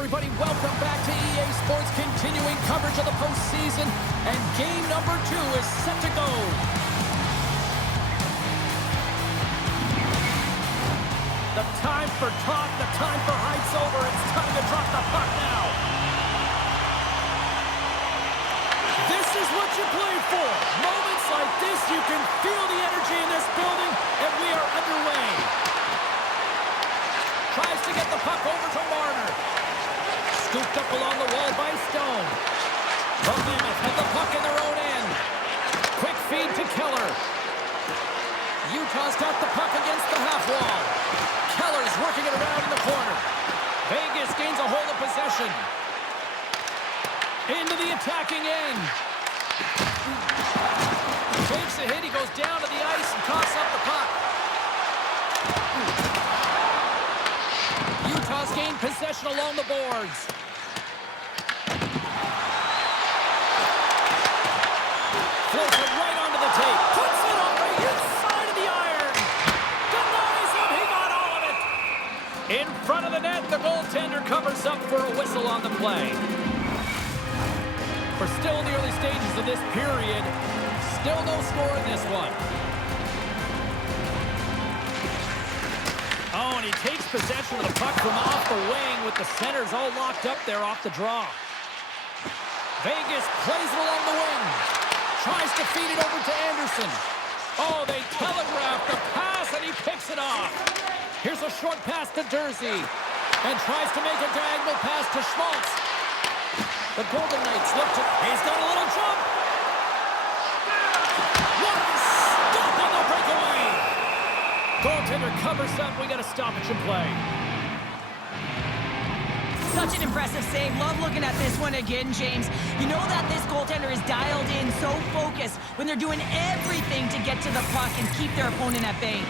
everybody, welcome back to EA Sports, continuing coverage of the postseason, and game number 2 is set to go. The time for talk, the time for hype's over. It's time to drop the puck now. This is what you play for. Moments like this, you can feel the energy in this building, and we are underway. Tries to get the puck over to Marner. Scooped up along the wall by Stone. The Mammoth have the puck in their own end. Quick feed to Keller. Utah's got the puck against the half wall. Keller's working it around in the corner. Vegas gains a hold of possession. Into the attacking end. Takes a hit. He goes down to the ice and coughs up the puck. Utah's gained possession along the boards. Floats it right onto the tape. Puts it on the inside of the iron. Denies him. He got all of it. In front of the net, the goaltender covers up for a whistle on the play. We're still in the early stages of this period. Still no score in this one. Oh, and he takes possession of the puck from off the wing with the centers all locked up there off the draw. Vegas plays it along the wing. Tries to feed it over to Anderson. Oh, they telegraph the pass, and he picks it off. Here's a short pass to Dursey. And tries to make a diagonal pass to Schmaltz. The Golden Knights look to... He's got a little jump. What a stop on the breakaway. Goaltender covers up. We got a stoppage in play. Such an impressive save. Love looking at this one again, James. You know that this goaltender is dialed in, so focused when they're doing everything to get to the puck and keep their opponent at bay.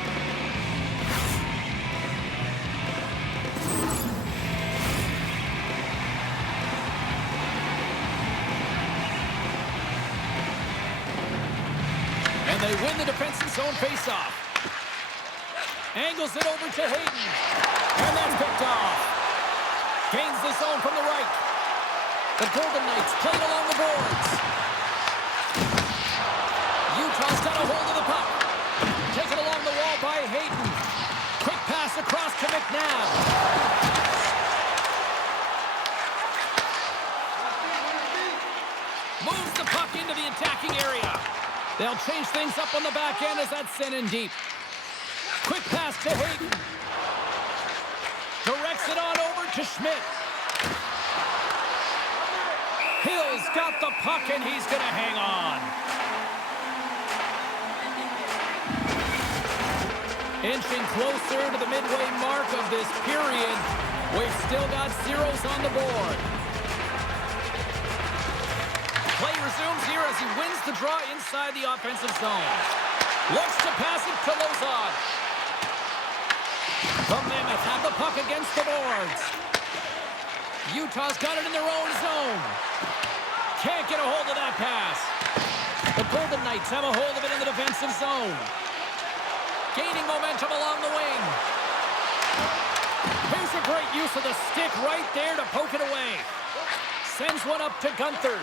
And they win the defensive zone faceoff. Angles it over to Hayden. And that's picked off. Gains the zone from the right. The Golden Knights play it along the boards. Utah's got a hold of the puck. Taken along the wall by Hayden. Quick pass across to McNabb. Moves the puck into the attacking area. They'll change things up on the back end as that's sent in deep. Quick pass to Hayden. Directs it on over to Schmidt. Hill's got the puck, and he's going to hang on. Inching closer to the midway mark of this period. We've still got zeros on the board. Play resumes here as he wins the draw inside the offensive zone. Looks to pass it to Lozon. The Mammoth have the puck against the boards. Utah's got it in their own zone. Can't get a hold of that pass. The Golden Knights have a hold of it in the defensive zone. Gaining momentum along the wing. Here's a great use of the stick right there to poke it away. Sends one up to Gunther.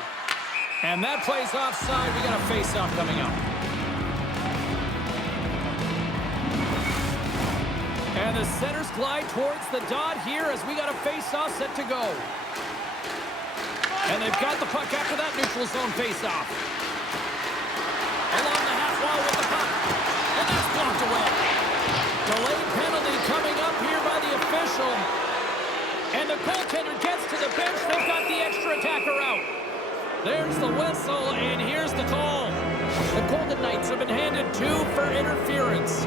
And that plays offside. We got a face-off coming up. And the centers glide towards the dot here as we got a face-off set to go. And they've got the puck after that neutral zone face-off. Along the half wall with the puck. And that's blocked away. Delayed penalty coming up here by the official. And the goaltender gets to the bench. They've got the extra attacker out. There's the whistle, and here's the call. The Golden Knights have been handed 2 for interference.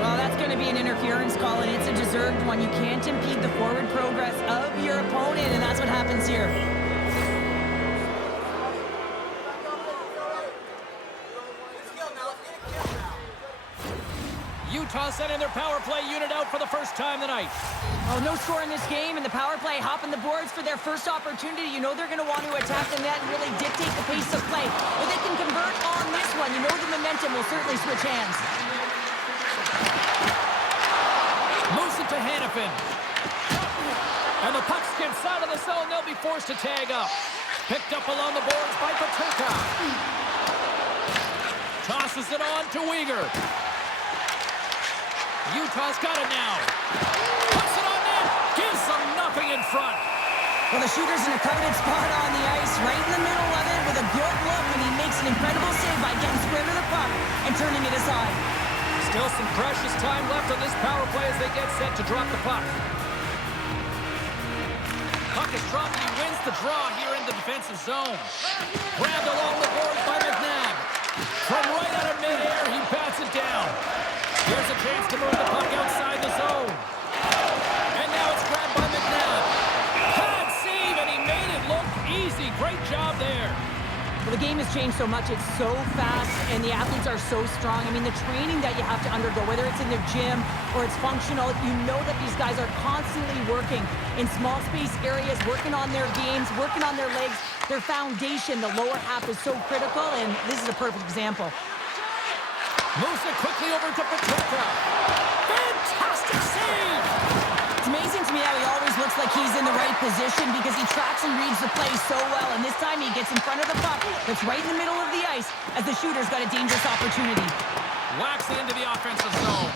Well, that's going to be an interference call, and it's a deserved one. You can't impede the forward progress of your opponent, and that's what happens here. Utah sending their power play unit out for the first time tonight. Oh, no score in this game, and the power play hopping the boards for their first opportunity. You know they're going to want to attack the net and really dictate the pace of play. If they can convert on this one, you know the momentum will certainly switch hands. Moves it to Hannafin. And the puck skips out of the zone. They'll be forced to tag up. Picked up along the boards by Paterka. Tosses it on to Uyghur. Utah's got it now. Puts it on net. Gives them nothing in front. Well, the shooter's in a coveted spot on the ice, right in the middle of it, with a good look, and he makes an incredible save by getting square to the puck and turning it aside. Still some precious time left on this power play as they get set to drop the puck. Puck is dropped, and he wins the draw here in the defensive zone. Grabbed along the boards by McNabb. From right out of midair, he bats it down. Here's a chance to move the puck outside the zone. And now it's grabbed by McNabb. Bad save, and he made it look easy. Great job there. Well, the game has changed so much. It's so fast, and the athletes are so strong. I mean, the training that you have to undergo, whether it's in their gym or it's functional, you know that these guys are constantly working in small space areas, working on their games, working on their legs. Their foundation, the lower half, is so critical, and this is a perfect example. Moves it quickly over to Paterka. Fantastic save! It's amazing to me how he always looks like he's in the right position because he tracks and reads the play so well, and this time he gets in front of the puck that's right in the middle of the ice as the shooter's got a dangerous opportunity. Whacks it into the offensive zone.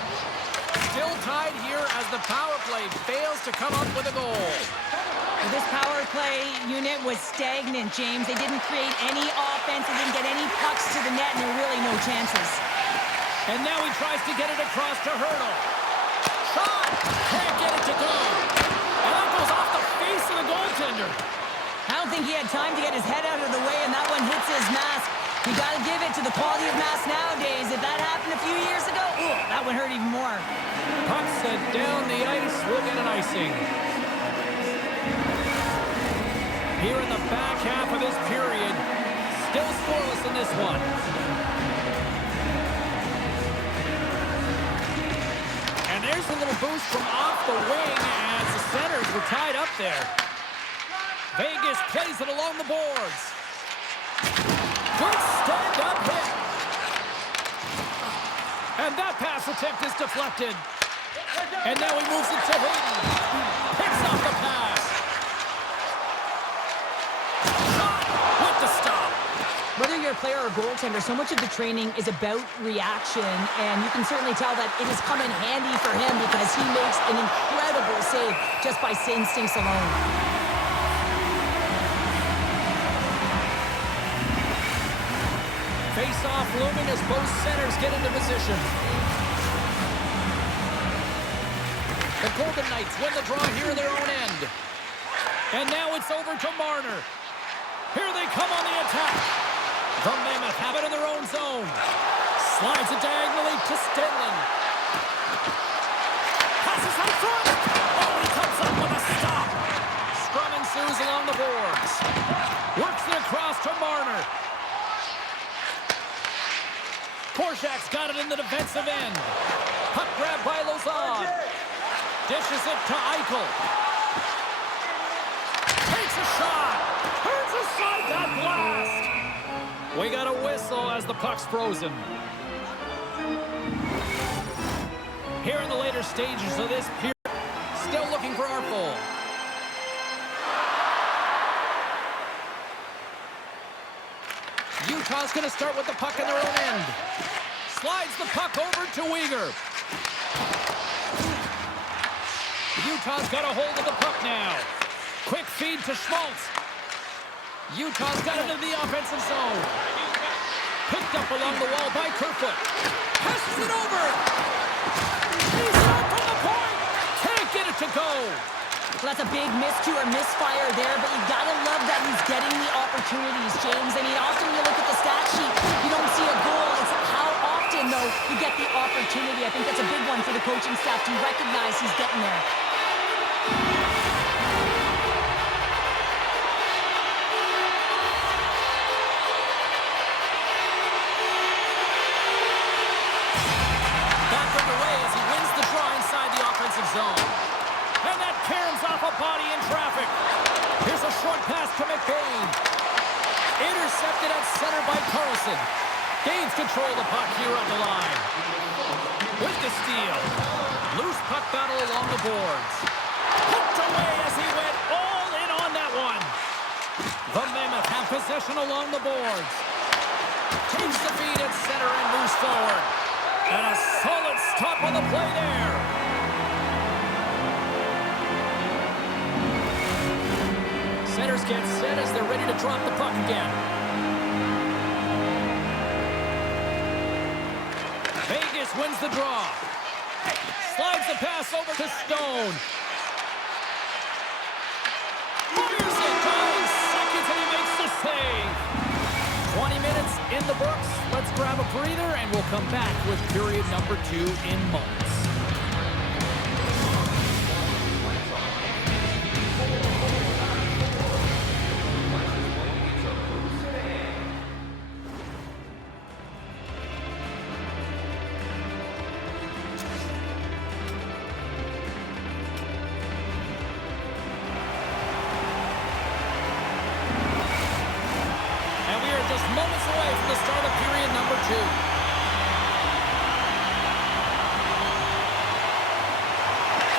Still tied here as the power play fails to come up with a goal. Well, this power play unit was stagnant, James. They didn't create any offense. They didn't get any pucks to the net, and there were really no chances. And now he tries to get it across to Hurdle. Shot! Can't get it to go. And that goes off the face of the goaltender. I don't think he had time to get his head out of the way, and that one hits his mask. You got to give it to the quality of mask nowadays. If that happened a few years ago, that one hurt even more. Puck sent down the ice. We'll get an icing. Here in the back half of this period, still scoreless in this one. And there's a little boost from off the wing as the centers were tied up there. Vegas plays it along the boards. Good stand-up hit. And that pass attempt is deflected. And now he moves it to Hayden. Picks off the pass. Shot with the stop. Whether you're a player or a goaltender, so much of the training is about reaction, and you can certainly tell that it has come in handy for him because he makes an incredible save just by instincts alone. Face-off looming as both centers get into position. The Golden Knights win the draw here in their own end. And now it's over to Marner. Here they come on the attack. The Mammoth have it in their own zone. Slides it diagonally to Stenlin. Passes out front. Oh, he comes up with a stop. Scrum ensues along the boards. Works it across to Marner. Korshak's got it in the defensive end. Puck grab by Lozon. Dishes it to Eichel. Takes a shot. Turns aside that blast. We got a whistle as the puck's frozen. Here in the later stages of this period, still looking for our goal. Utah's going to start with the puck in their own end. Slides the puck over to Uyghur. Utah's got a hold of the puck now. Quick feed to Schmaltz. Utah's got it into the offensive zone. Picked up along the wall by Kerfoot. Passes it over. He's out from the point. Can't get it to go. Well, that's a big miscue or misfire there, but you gotta love that he's getting the opportunities, James. I mean, often when you look at the stat sheet, you don't see a goal. It's how often, though, you get the opportunity. I think that's a big one for the coaching staff to recognize he's getting there. Back underway as he wins the draw inside the offensive zone. And that caroms off a body in traffic. Here's a short pass to McBain. Intercepted at center by Carlson. Gains control of the puck here on the line. With the steal. Loose puck battle along the boards. Hooked Knocked away as he went all in on that one. The Mammoth have possession along the boards. Takes the feed at center and moves forward. And a solid stop on the play there. Centers get set as they're ready to drop the puck again. Vegas wins the draw. Slides the pass over to Stone. Fires it, going seconds, and he makes the save. 20 minutes in the books. Let's grab a breather, and we'll come back with period number 2 in moments. Moments away from the start of period number 2.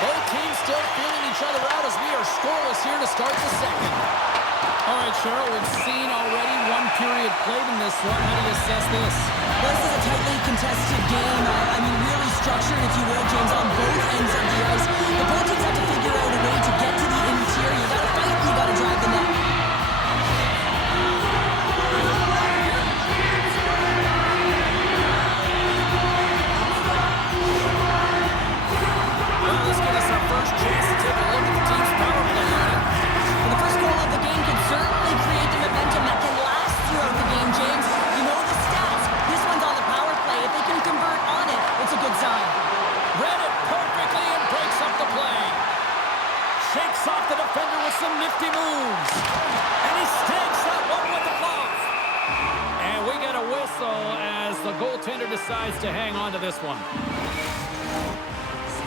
Both teams still feeling each other out as we are scoreless here to start the second. All right, Cheryl, we've seen already one period played in this one. How do you assess this? Well, this is a tightly contested game. I mean, really structured, if you will, James, on both ends of the ice. The both teams have to figure out a way to get to the interior. You got to fight, you got to drive the net. Let's give us our first chance to take a look at the team's power play unit. Well, the first goal of the game can certainly create the momentum that can last throughout the game, James. You know the stats. This one's on the power play. If they can convert on it, it's a good sign. Read it perfectly and breaks up the play. Shakes off the defender with some nifty moves. And he stakes that one with the glove. And we get a whistle as the goaltender decides to hang on to this one.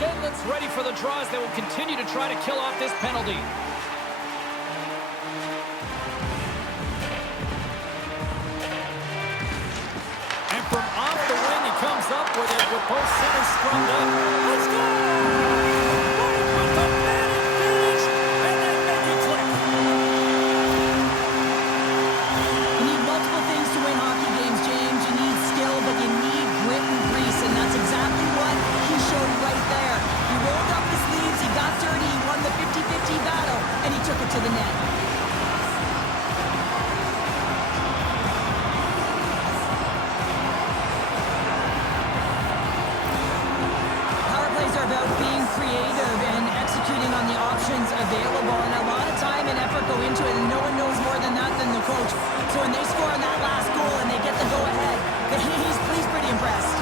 Stanley's ready for the draws. They will continue to try to kill off this penalty. And from off the wing, he comes up with it with both centers scrummed up. Let's go! Right with the batting finish, and then make it click. You need multiple things to win hockey games, James. You need skill, but you need grit and grease, and that's exactly what he showed right there. He rolled up his sleeves, he got dirty, he won the 50-50 battle, and he took it to the net. Power plays are about being creative and executing on the options available, and a lot of time and effort go into it, and no one knows more than that than the coach. So when they score on that last goal and they get the go-ahead, he's pretty impressed.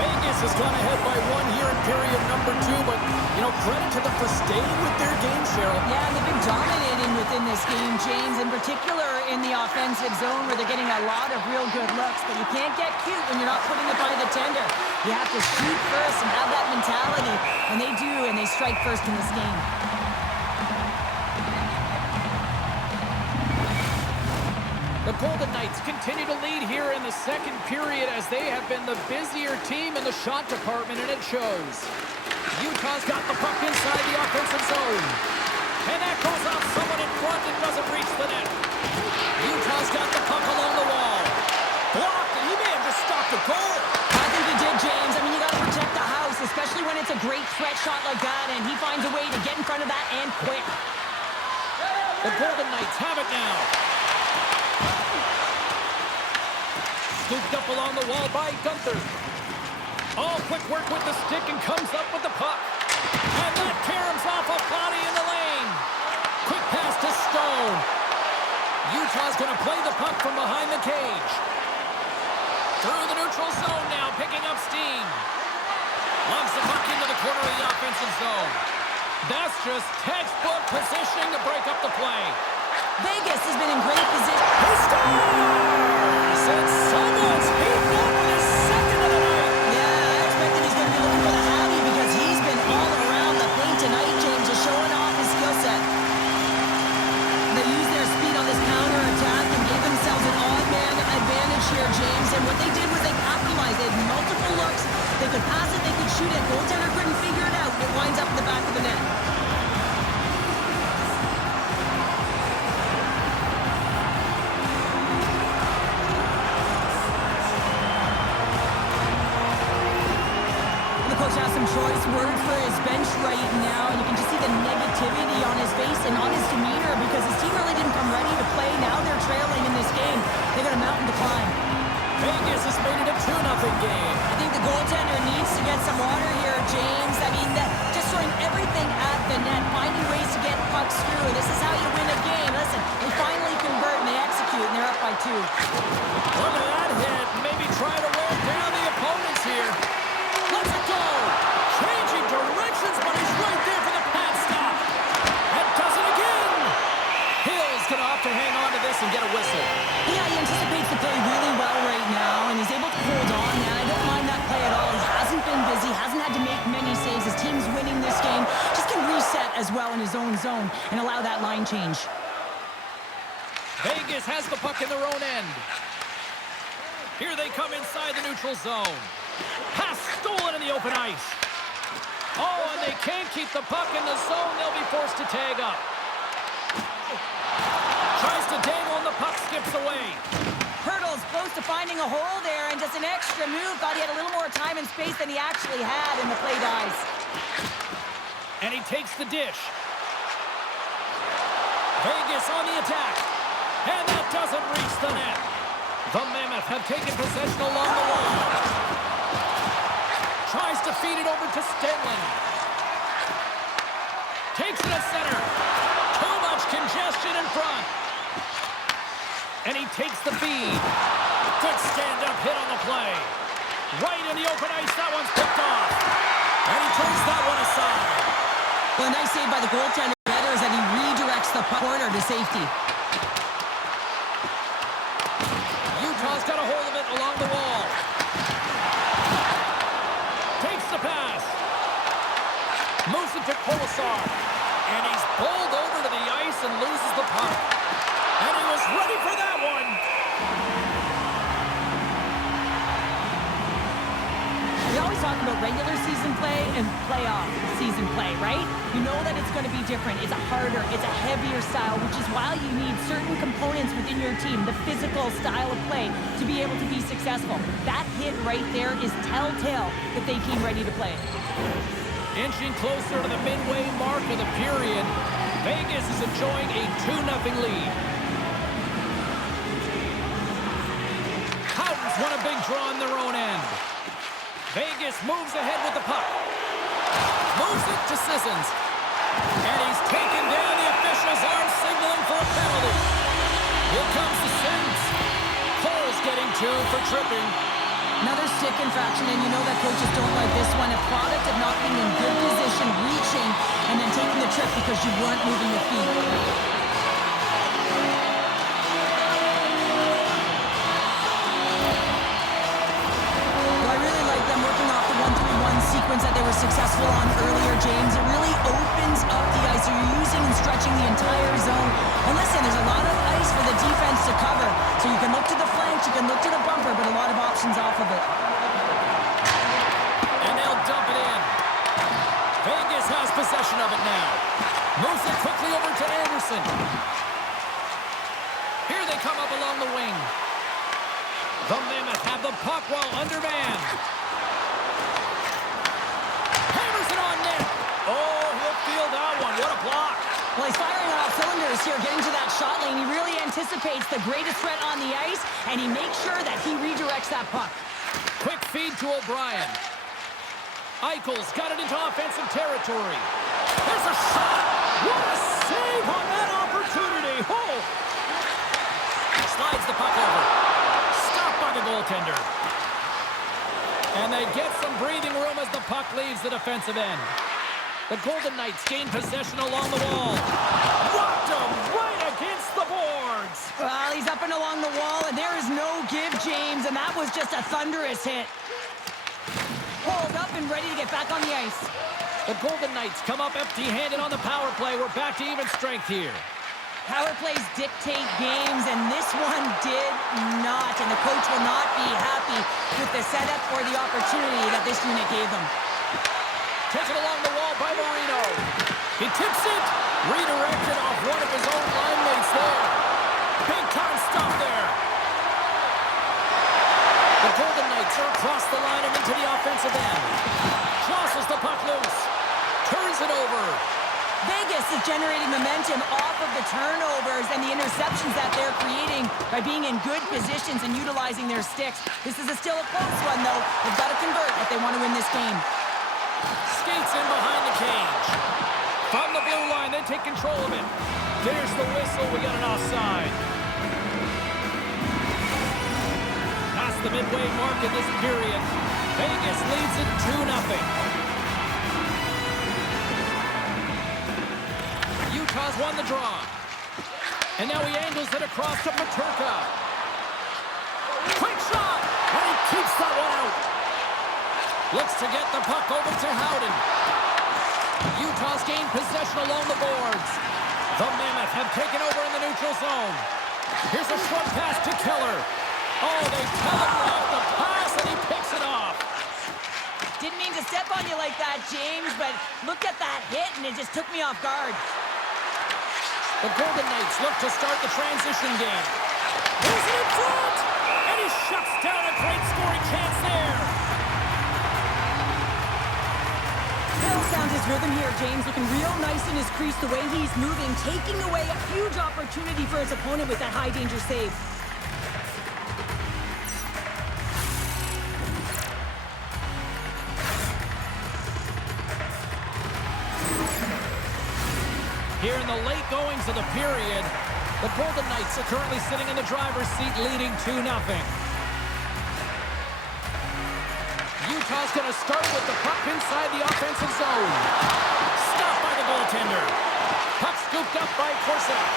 Vegas has gone ahead by 1 here in period number 2, but, you know, credit to them for staying with their game, Cheryl. Yeah, and they've been dominating within this game, James, in particular in the offensive zone where they're getting a lot of real good looks, but you can't get cute when you're not putting it by the tender. You have to shoot first and have that mentality, and they do, and they strike first in this game. The Golden Knights continue to lead here in the second period as they have been the busier team in the shot department, and it shows. Utah's got the puck inside the offensive zone. And that goes off someone in front and doesn't reach the net. Utah's got the puck along the wall. Blocked, and he may have just stopped a goal. I think he did, James. I mean, you got to protect the house, especially when it's a great threat shot like that, and he finds a way to get in front of that and quick. The Golden Knights have it now. Scooped up along the wall by Gunther. Oh, quick work with the stick and comes up with the puck. And that caroms off a body in the lane. Quick pass to Stone. Utah's going to play the puck from behind the cage. Through the neutral zone now, picking up steam. Loves the puck into the corner of the offensive zone. That's just textbook positioning to break up the play. Vegas has been in great position. He scores! And someone's heating up with his second of the night. Yeah, I expected he's going to be looking for the Hattie because he's been all around the paint tonight, James, just showing off his skill set. They used their speed on this counter attack and gave themselves an odd man advantage here, James. And what they did was they capitalized. They had multiple looks. They could pass it, they could shoot it. Goaltender couldn't figure it out. It winds up in the back of the net. some choice words for his bench right now, and you can just see the negativity on his face and on his demeanor because his team really didn't come ready to play. Now they're trailing in this game. They got a mountain to climb. Vegas has made it a 2-0 game. I think the goaltender needs to get some water here, James. I mean, just throwing everything at the net, finding ways to get pucks through. This is how you win a game. Listen, they finally convert and they execute, and they're up by 2. Look at that hit. Maybe try to wear down the opponents here. Let's it go. Changing directions, but he's right there for the pad stop. And does it again. Hill's going to have to hang on to this and get a whistle. Yeah, he anticipates the play really well right now, and he's able to hold on, and I don't mind that play at all. He hasn't been busy, hasn't had to make many saves. His team's winning this game. Just can reset as well in his own zone and allow that line change. Vegas has the puck in their own end. Here they come inside the neutral zone. Pass stolen in the open ice. Oh, and they can't keep the puck in the zone. They'll be forced to tag up. Tries to dangle and the puck skips away. Hurdles close to finding a hole there and does an extra move. Thought he had a little more time and space than he actually had, and the play dies. And he takes the dish. Vegas on the attack. And that doesn't reach the net. The Mammoth have taken possession along the wall. Tries to feed it over to Stanley. Takes it at center. Too much congestion in front. And he takes the feed. Good stand-up hit on the play. Right in the open ice. That one's picked off. And he turns that one aside. Well, a nice save by the goaltender. Better is that he redirects the puck corner to safety. Utah's got a hold of it along the wall. Takes the pass. Moves it to Kolasar. And he's bowled over to the ice and loses the puck. And he was ready for that one. We always talk about regular season play and playoff season play, right? You know that it's going to be different. It's a harder, it's a heavier style, which is why you need certain components within your team, the physical style of play, to be able to be successful. That hit right there is telltale that they came ready to play. Inching closer to the midway mark of the period, Vegas is enjoying a 2-0 lead. Houghton's won a big draw on their own end. Vegas moves ahead with the puck. Moves it to Sissons. And he's taken down. The officials aren't signaling for a penalty. Here comes the Sims. Cole's getting 2 for tripping. Another stick infraction, and you know that coaches don't like this one. A product of not being in good position, reaching, and then taking the trip because you weren't moving your feet. Sequence that they were successful on earlier, James. It really opens up the ice. So you're using and stretching the entire zone. And listen, there's a lot of ice for the defense to cover. So you can look to the flanks, you can look to the bumper, but a lot of options off of it. And they'll dump it in. Vegas has possession of it now. Moves it quickly over to Anderson. Here they come up along the wing. The Mammoth have the puck while undermanned. What a block. Well, he's firing off cylinders here, getting to that shot lane. He really anticipates the greatest threat on the ice, and he makes sure that he redirects that puck. Quick feed to O'Brien. Eichel's got it into offensive territory. There's a shot. What a save on that opportunity. Oh! Slides the puck over. Stopped by the goaltender. And they get some breathing room as the puck leaves the defensive end. The Golden Knights gain possession along the wall. Rocked him right against the boards. Well, he's up and along the wall, and there is no give, James, and that was just a thunderous hit. Pulled up and ready to get back on the ice. The Golden Knights come up empty-handed on the power play. We're back to even strength here. Power plays dictate games, and this one did not. And the coach will not be happy with the setup or the opportunity that this unit gave them. Taken along the wall by Marino. He tips it. Redirected off one of his own line mates there. Big time stop there. The Golden Knights are across the line and into the offensive end. jostles the puck loose. Turns it over. Vegas is generating momentum off of the turnovers and the interceptions that they're creating by being in good positions and utilizing their sticks. This is still a close one, though. They've got to convert if they want to win this game. Skates in behind the cage. From the blue line, they take control of it. There's the whistle. We got an offside. Past the midway mark in this period, Vegas leads it 2-0. Utah's won the draw. And now he angles it across to Peterka. Quick shot! And he keeps that one out. Looks to get the puck over to Howden. Utah's gained possession along the boards. The Mammoth have taken over in the neutral zone. Here's a short pass to Keller. Oh, they telegraph the pass, and he picks it off. Didn't mean to step on you like that, James, but look at that hit, and it just took me off guard. The Golden Knights look to start the transition game. Here's it in front! And he shuts down a great scoring chance there. Bill found his rhythm here, James, looking real nice in his crease the way he's moving, taking away a huge opportunity for his opponent with that high-danger save. Here in the late goings of the period, the Golden Knights are currently sitting in the driver's seat leading 2-0. Utah's going to start with the puck inside the offensive zone. Stopped by the goaltender. Puck scooped up by Corsac.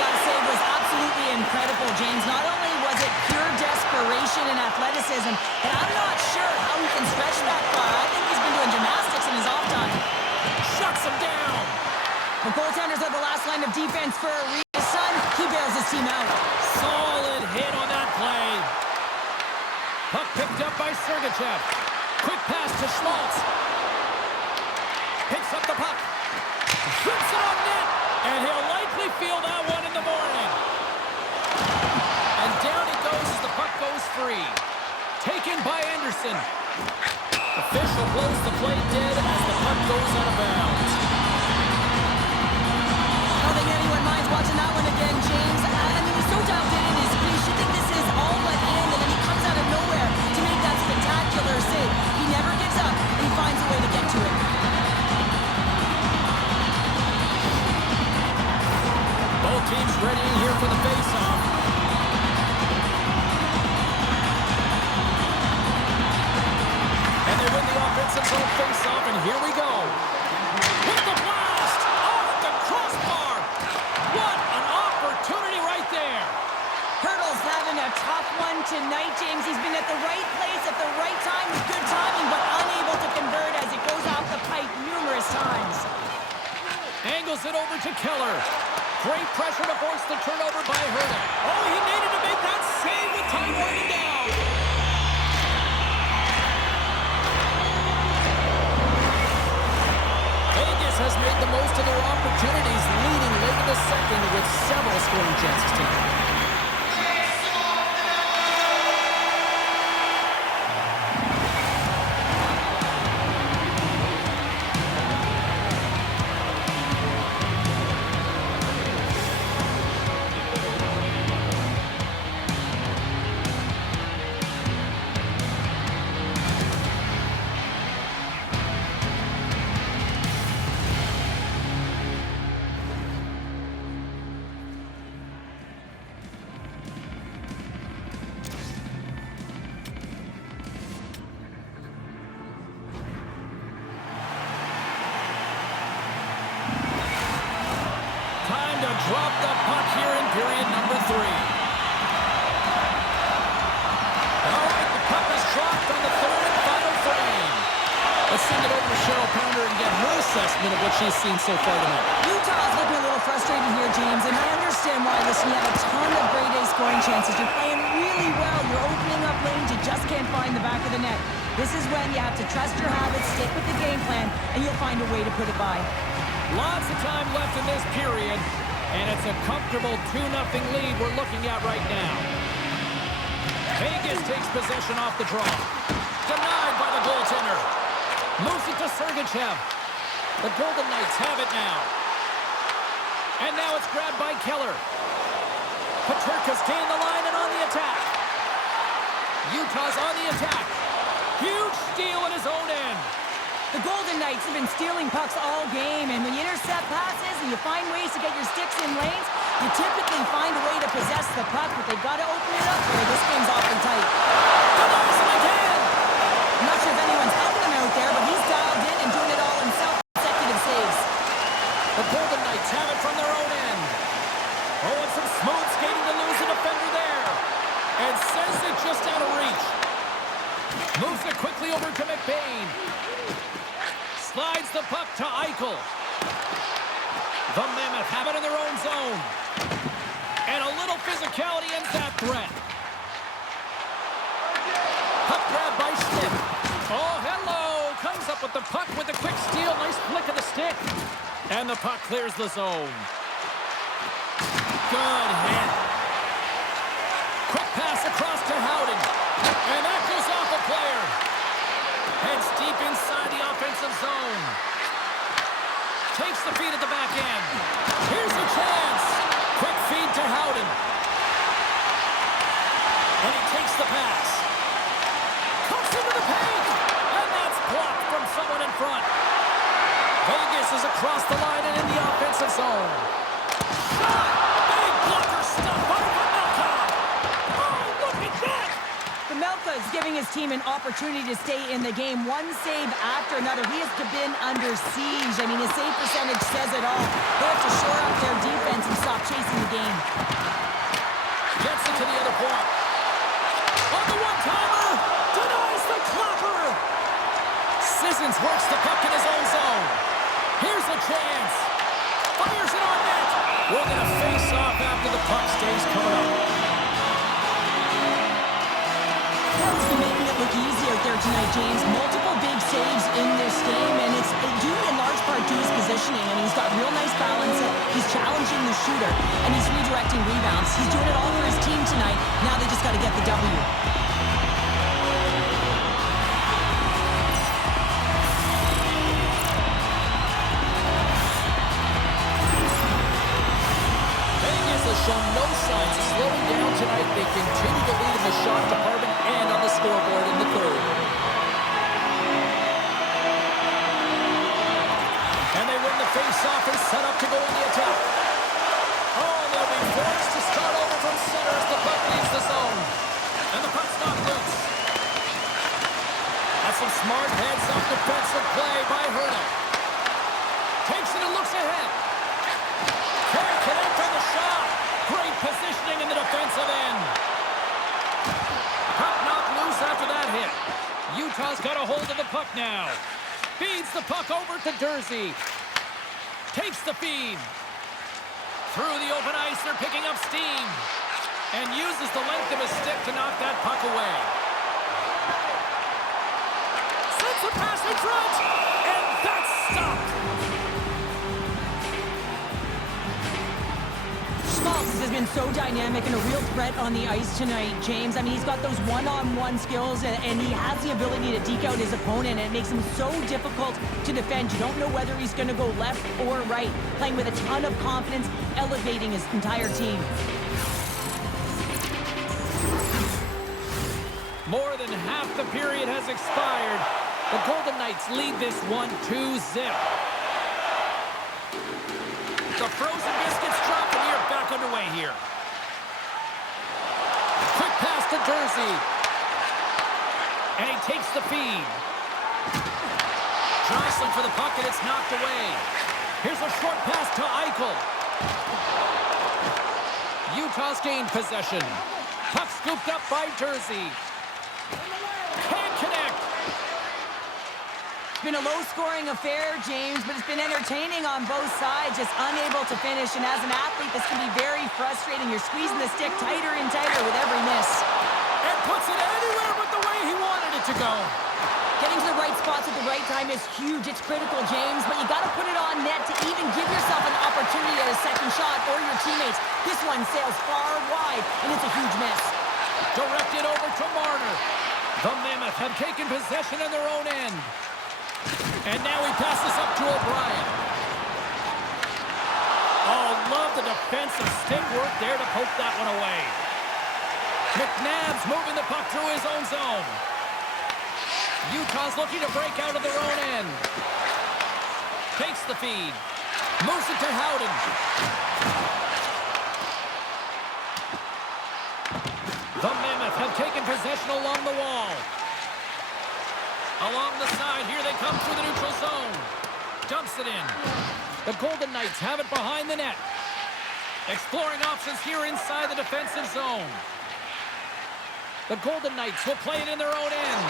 That save was absolutely incredible, James. Not only was it pure desperation and athleticism, but I'm not sure how he can stretch that far. I think he's been doing gymnastics in his off time. Shuts him down. The goaltenders are the last line of defense for Aria's son. He bails his team out. Solid hit on that play. Puck picked up by Sergachev. Quick pass to Schmaltz. Picks up the puck. Shoots it on net. And he'll likely feel that one in the morning. And down he goes as the puck goes free. Taken by Anderson. Official blows the play dead as the puck goes out of bounds. I don't think anyone minds watching that one again, James. I mean, he's so dialed in his crease. You think this is all but in, and then he comes out of nowhere to make that spectacular save. He never gives up, and he finds a way to get to it. Both teams ready here for the face-off. And they win the offensive zone face-off, and here we go. With the blast! Off the crossbar! What an opportunity right there! Hurdle's having a tough one tonight, James. He's been at the right place at the right time with good timing, but unable to convert as it goes off the pipe numerous times. Angles it over to Keller. Great pressure to force the turnover by Hurdle. Oh, he needed to make that save with time winding down. Vegas has made the most of their opportunities, leading late in the second with several scoring chances taken. Drop the puck here in period number 3. All right, the puck is dropped on the third and final frame. Let's send it over to Cheryl Pounder and get her assessment of what she's seen so far tonight. Utah's looking a little frustrated here, James, and I understand why. Listen, you have a ton of grade A scoring chances. You're playing really well. You're opening up lanes. You just can't find the back of the net. This is when you have to trust your habits, stick with the game plan, and you'll find a way to put it by. Lots of time left in this period. And it's a comfortable 2-0 lead we're looking at right now. Vegas takes possession off the draw. Denied by the goaltender. Moves it to Sergachev. The Golden Knights have it now. And now it's grabbed by Keller. Peterka's gained the line and on the attack. Utah's on the attack. Huge steal in his own end. The Golden Knights have been stealing pucks all game, and when you intercept passes and you find ways to get your sticks in lanes, you typically find a way to possess the puck, but they've got to open it up here. This game's awfully tight. Denies him again! I'm not sure if anyone's helping him out there, but he's dialed in and doing it all himself. Consecutive saves. The Golden Knights have it from their own end. Oh, and some smooth skating to lose a defender there. And sends it just out of reach. Moves it quickly over to McBain. Slides the puck to Eichel. The Mammoth have it in their own zone. And a little physicality ends that threat. Puck grab by Schmidt. Oh, hello. Comes up with the puck with a quick steal. Nice flick of the stick. And the puck clears the zone. Good hit. Quick pass across to Howden. And that goes off a player. Heads deep inside the offensive zone. Takes the feed at the back end. Here's a chance. Quick feed to Howden. And he takes the pass. Cuts into the paint. And that's blocked from someone in front. Vegas is across the line and in the offensive zone. Shot! Big blocker stuff by Mammoth. Oh, look at that! Melka is giving his team an opportunity to stay in the game. One save after another. He has been under siege. I mean, his save percentage says it all. They have to shore up their defense and stop chasing the game. Gets it to the other point. On the one-timer! Denies the clapper! Sissons works the puck in his own zone. Here's a chance. Fires it on net. We're going to face off after the puck stays coming up. He's been making it look easy out there tonight, James. Multiple big saves in this game, and it's due in large part to his positioning. I mean, he's got real nice balance. He's challenging the shooter, and he's redirecting rebounds. He's doing it all for his team tonight. Now they just got to get the W. Vegas has shown no signs of slowing down tonight. They continue to lead in the shot department and on the scoreboard in the third. And they win the face-off and set up to go in the attack. Oh, they'll be forced to start over from center as the puck leaves the zone. And the puck's not loose. That's some smart heads-up defensive play by Herta. Takes it and looks ahead. Can't connect on the shot. Great positioning in the defensive end. Puck knocked loose after that hit. Utah's got a hold of the puck now. Feeds the puck over to Dursey. Takes the feed. Through the open ice, they're picking up steam. And uses the length of his stick to knock that puck away. Sends the pass in front. And that's stopped. Schmaltz has been so dynamic and a real threat on the ice tonight, James. I mean, he's got those one-on-one skills, and he has the ability to deke out his opponent, and it makes him so difficult to defend. You don't know whether he's going to go left or right. Playing with a ton of confidence, elevating his entire team. More than half the period has expired. The Golden Knights lead this 1-2-0. The frozen biscuits drop, and we are back underway here. Quick pass to Dursey. And he takes the feed. Jostling for the puck, and it's knocked away. Here's a short pass to Eichel. Utah's gained possession. Puck scooped up by Dursey. Can't connect. It's been a low-scoring affair, James, but it's been entertaining on both sides, just unable to finish. And as an athlete, this can be very frustrating. You're squeezing the stick tighter and tighter with every miss. And puts it anywhere but the way he wanted it to go. Getting to the right spots at the right time is huge. It's critical, James, but you got to put it on net to even give yourself an opportunity at a second shot or your teammates. This one sails far wide, and it's a huge miss. Directed over to Marner. The Mammoth have taken possession in their own end. And now he passes up to O'Brien. Oh, love the defensive stick work there to poke that one away. McNabb's moving the puck through his own zone. Utah's looking to break out of their own end. Takes the feed. Moves it to Howden. The Mammoth have taken possession along the wall. Along the side, here they come through the neutral zone. Dumps it in. The Golden Knights have it behind the net. Exploring options here inside the defensive zone. The Golden Knights will play it in their own end.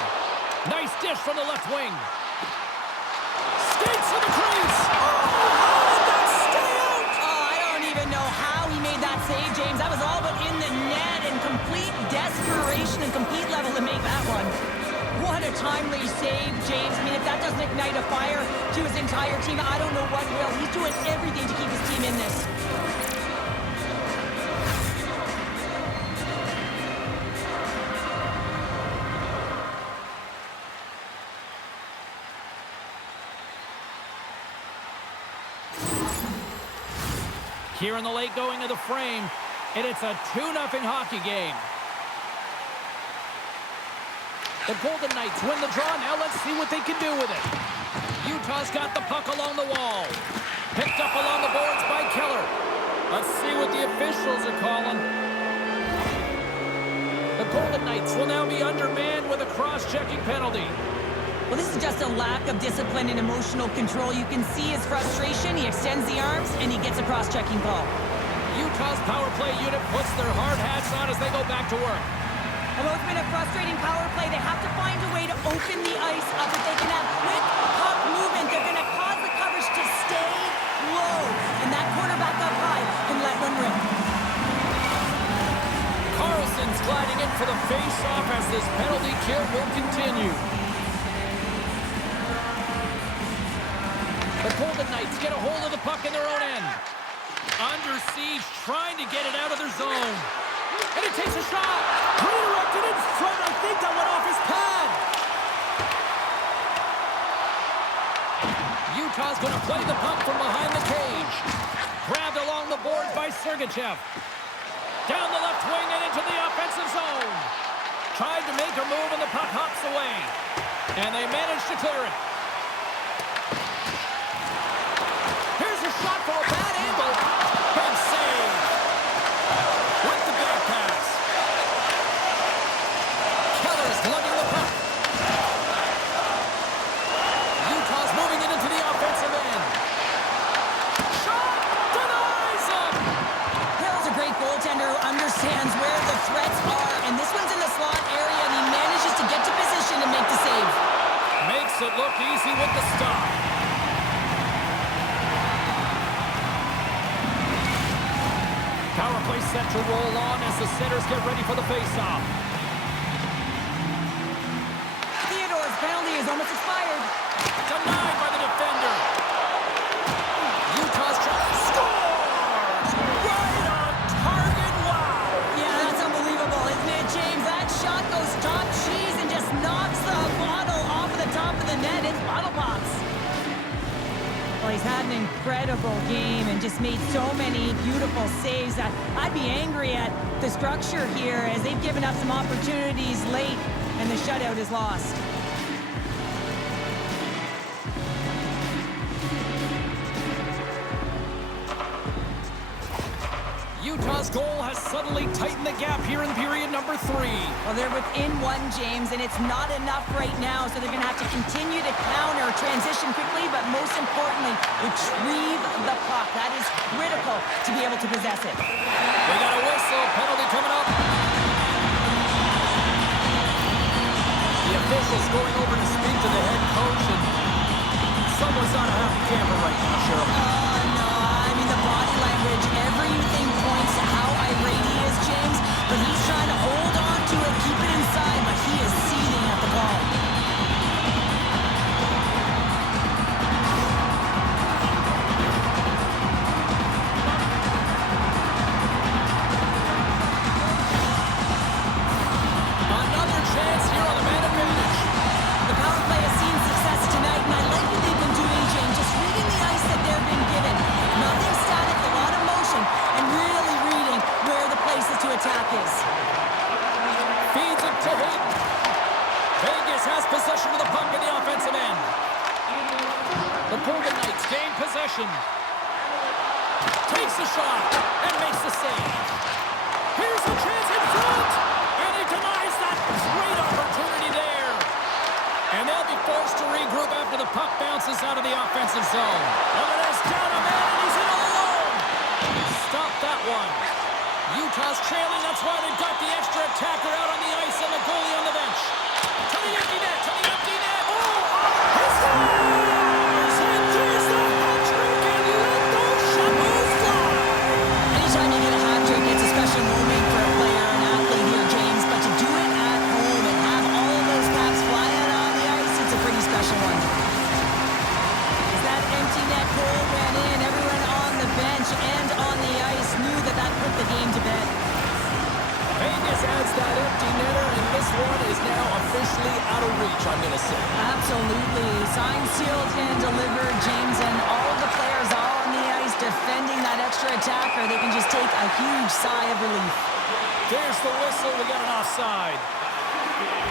Nice dish from the left wing. Skates to the crease. Oh, how did that stay out? Oh, I don't even know how he made that save, James. That was all but in the net and complete desperation and complete level to make that one. What a timely save, James. I mean, if that doesn't ignite a fire to his entire team, I don't know what will. He's doing everything to keep his team in this. Here in the late going of the frame, and it's a 2-0 hockey game. The Golden Knights win the draw. Now let's see what they can do with it. Utah's got the puck along the wall. Picked up along the boards by Keller. Let's see what the officials are calling. The Golden Knights will now be undermanned with a cross-checking penalty. Well, this is just a lack of discipline and emotional control. You can see his frustration. He extends the arms, and he gets a cross-checking call. Utah's power play unit puts their hard hats on as they go back to work. Although it's been a frustrating power play, they have to find a way to open the ice up. If they can have quick puck movement, they're going to cause the coverage to stay low. And that quarterback up high can let one rip. Carlson's gliding in for the face-off as this penalty kill will continue. The Golden Knights get a hold of the puck in their own end. Under siege, trying to get it out of their zone. And it takes a shot. Redirected in front. I think that went off his pad. Utah's going to play the puck from behind the cage. Grabbed along the boards by Sergachev. Down the left wing and into the offensive zone. Tried to make a move and the puck hops away. And they managed to clear it. Here's a shot from a bad angle. Big save. With the back pass. Keller's lugging the puck. Utah's moving it into the offensive end. Shot! Denies him! Hill's a great goaltender who understands where the threats are. And this one's in the slot area, and he manages to get to position and make the save. Makes it look easy with the stop. Power play set to roll on as the centers get ready for the face-off. Theodore's penalty is almost expired. Denied by the defender. Utah's trying to score! Right on target, wow! Yeah, that's unbelievable, isn't it, James? That shot goes top cheese and just knocks the bottle off of the top of the net. It's bottle pops. Well, he's had an incredible game and just made so many beautiful saves. I'd be angry at the structure here as they've given up some opportunities late and the shutout is lost. Utah's goal has suddenly tightened the gap here in period number 3. Well, they're within one, James, and it's not enough right now, so they're going to have to continue to counter, transition quickly, but most importantly, retrieve the puck. That is critical to be able to possess it. We got a whistle, penalty coming up. The official's going over to speak to the head coach, and someone's on a happy camera right now, Cheryl. No, I mean the body language, everything points to how irate he is, James, but he's trying to hold on to it, keep it inside, but he is seething at the ball. Another chance here on the man advantage. The power play has seen success tonight, and I attack is. Feeds it to Hayden. Vegas has possession of the puck in the offensive end. The Golden Knights gain possession. Takes a shot and makes the save. Here's a chance in front. And he denies that great opportunity there. And they'll be forced to regroup after the puck bounces out of the offensive zone. Look at this, down a man, and he's in all alone. Stop that one. Utah's trailing, that's why they've got the extra attacker out on the ice and the goalie on the bench. To the empty net, to the empty net. Oh, he scores! And there's the hat trick, and let those shadows fly. Anytime you get a hat trick, it's a special moment for a player, an athlete here, James. But to do it at home and have all of those caps flying on the ice, it's a pretty special one. As that empty net goal went in, everyone on the bench and on the ice knew that that put the game to bed. Vegas adds that empty netter, and this one is now officially out of reach, I'm going to say. Absolutely. Signed, sealed, and delivered, James, and all of the players are on the ice defending that extra attacker. They can just take a huge sigh of relief. There's the whistle. We got an offside.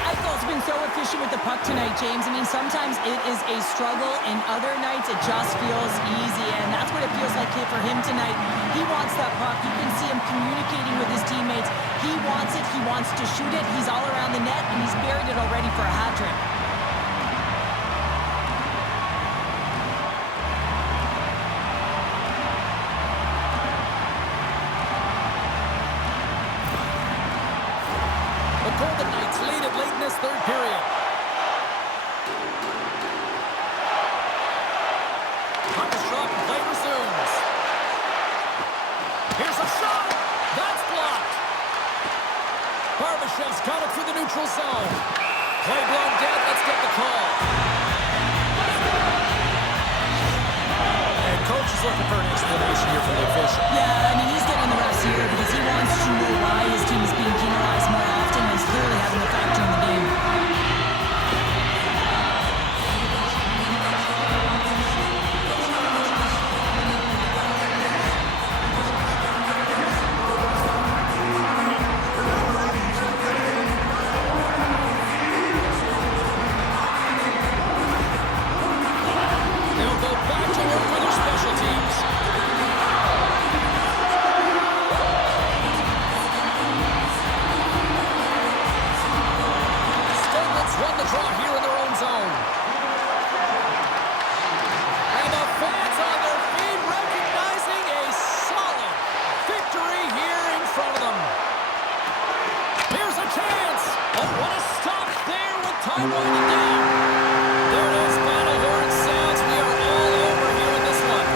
Eichel's been so efficient with the puck tonight, James. I mean, sometimes it is a struggle, and other nights it just feels easy, and that's what it feels like here for him tonight. He wants that puck. You can see him communicating with his teammates. He wants it. He wants to shoot it. He's all around the net, and he's buried it already for a hat trick. The Golden Knights lead it late in this third period. Puck is dropped and play resumes. Here's a shot. That's blocked. Barbashev's got it through the neutral zone. Play blown dead. Let's get the call. And coach is looking for an explanation here from the official. Yeah, I mean, he's getting the refs here because he wants to know why his team is being penalized more often, and it's clearly having a factor in the game. They'll go back to work with their special teams. Won the draw here in their own zone. And the fans on their feet recognizing a solid victory here in front of them. Here's a chance. Oh, what a stop there with time winding down. There it is. Final horn sounds. We are all over here in this one.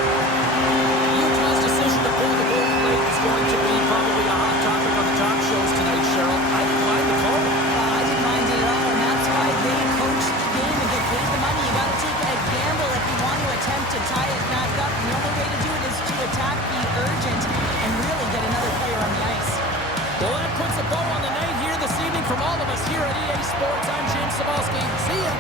Utah's decision to pull the goal late is going to be probably a hot topic on the talk shows tonight, Cheryl. I didn't mind the call. I didn't mind it at all, and that's why they coach the game and get paid the money. You got to take a gamble if you want to attempt to tie it back up. And the only way to do it is to attack, be urgent, and really get another player on the ice. Well, that puts a bow on the night here this evening from all of us here at EA Sports. I'm James Cybulski. See ya.